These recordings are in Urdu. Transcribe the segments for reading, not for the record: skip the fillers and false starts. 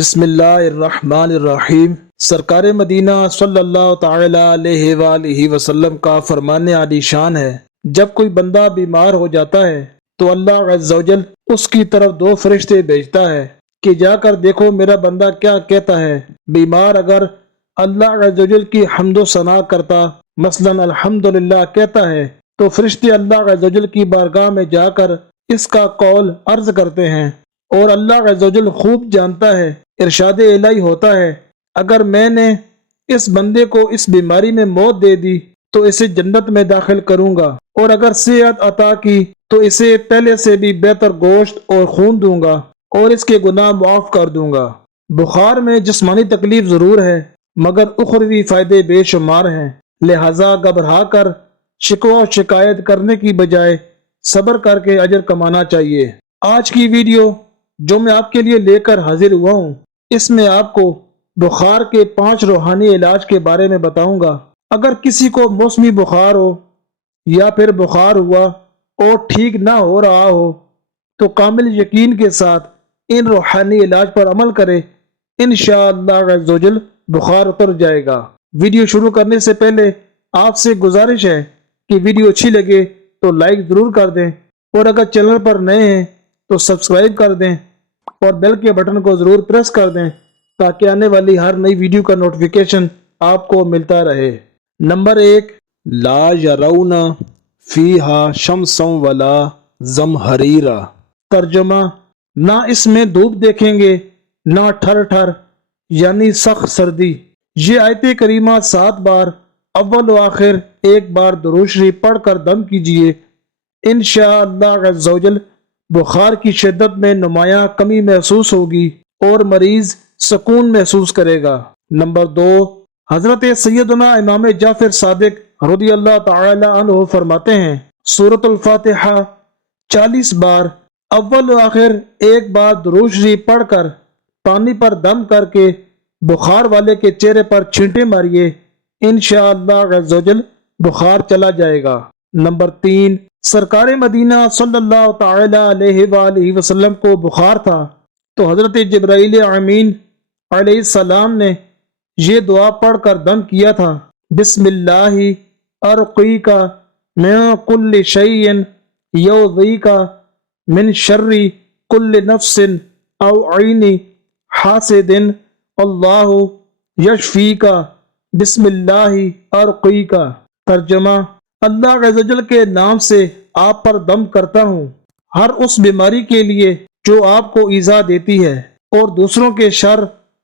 بسم اللہ الرحمن الرحیم۔ سرکار مدینہ صلی اللہ تعالی علیہ وآلہ وسلم کا فرمان عالی شان ہے، جب کوئی بندہ بیمار ہو جاتا ہے تو اللہ عز و جل اس کی طرف دو فرشتے بھیجتا ہے کہ جا کر دیکھو میرا بندہ کیا کہتا ہے۔ بیمار اگر اللہ عز و جل کی حمد و ثنا کرتا، مثلا الحمدللہ کہتا ہے، تو فرشتے اللہ عز و جل کی بارگاہ میں جا کر اس کا قول عرض کرتے ہیں، اور اللہ عز و جل خوب جانتا ہے، ارشاد الہی ہوتا ہے اگر میں نے اس بندے کو اس بیماری میں موت دے دی تو اسے جنت میں داخل کروں گا، اور اگر صحت عطا کی تو اسے پہلے سے بھی بہتر گوشت اور خون دوں گا اور اس کے گناہ معاف کر دوں گا۔ بخار میں جسمانی تکلیف ضرور ہے مگر اخروی فائدے بے شمار ہیں، لہذا گھبرا کر شکوہ و شکایت کرنے کی بجائے صبر کر کے اجر کمانا چاہیے۔ آج کی ویڈیو جو میں آپ کے لیے لے کر حاضر ہوا ہوں، اس میں آپ کو بخار کے 5 روحانی علاج کے بارے میں بتاؤں گا۔ اگر کسی کو موسمی بخار ہو یا پھر بخار ہوا اور ٹھیک نہ ہو رہا ہو تو کامل یقین کے ساتھ ان روحانی علاج پر عمل کرے، انشاءاللہ عز و جل بخار اتر جائے گا۔ ویڈیو شروع کرنے سے پہلے آپ سے گزارش ہے کہ ویڈیو اچھی لگے تو لائک ضرور کر دیں، اور اگر چینل پر نئے ہیں تو سبسکرائب کر دیں اور بیل کے بٹن کو ضرور پریس کر دیں تاکہ آنے والی ہر نئی ویڈیو کا نوٹیفیکیشن آپ کو ملتا رہے۔ نمبر 1، لا یرون فیہا شمسا ولا زمہریرا۔ ترجمہ، نہ اس میں دھوپ دیکھیں گے نہ ٹھر ٹھر یعنی سخت سردی۔ یہ آیت کریمہ 7 بار اول و آخر 1 بار درود شریف پڑھ کر دم کیجئے، انشاءاللہ عز و جل بخار کی شدت میں نمایاں کمی محسوس ہوگی اور مریض سکون محسوس کرے گا۔ نمبر 2، حضرت سیدنا امام جعفر صادق رضی اللہ تعالی عنہ فرماتے ہیں، سورۃ الفاتحہ 40 بار اول و آخر 1 بار درود شریف پڑھ کر پانی پر دم کر کے بخار والے کے چہرے پر چھینٹے ماریے، انشاءاللہ عز و جل بخار چلا جائے گا۔ نمبر 3، سرکار مدینہ صلی اللہ تعالی علیہ وآلہ وسلم کو بخار تھا تو حضرت جبرائیل امین علیہ السلام نے یہ دعا پڑھ کر دم کیا تھا، بسم اللہ ارقیک من کل شیء یؤذیک من شر کل نفس او عین حاسد اللہ یشفیک بسم اللہ ارقیک۔ ترجمہ، اللہ عز و جل کے نام سے آپ پر دم کرتا ہوں ہر اس بیماری کے لیے جو آپ کو ایذا دیتی ہے اور دوسروں کے شر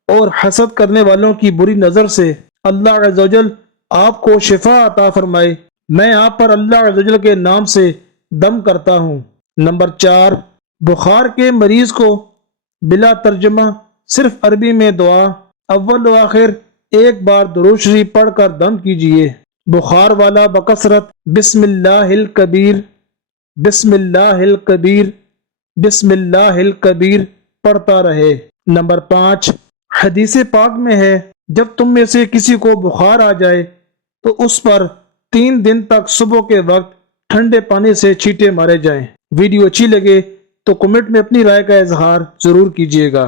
اور حسد کرنے والوں کی بری نظر سے اللہ عز و جل آپ کو شفا عطا فرمائے۔ میں آپ پر اللہ عز و جل کے نام سے دم کرتا ہوں۔ نمبر 4، بخار کے مریض کو بلا ترجمہ صرف عربی میں دعا اول و آخر 1 بار درود شریف پڑھ کر دم کیجئے۔ بخار والا بکثرت بسم اللہ الکبیر بسم اللہ الکبیر بسم اللہ الکبیر پڑھتا رہے۔ نمبر 5، حدیث پاک میں ہے، جب تم میں سے کسی کو بخار آ جائے تو اس پر 3 دن تک صبح کے وقت ٹھنڈے پانی سے چھینٹے مارے جائیں۔ ویڈیو اچھی لگے تو کمنٹ میں اپنی رائے کا اظہار ضرور کیجیے گا۔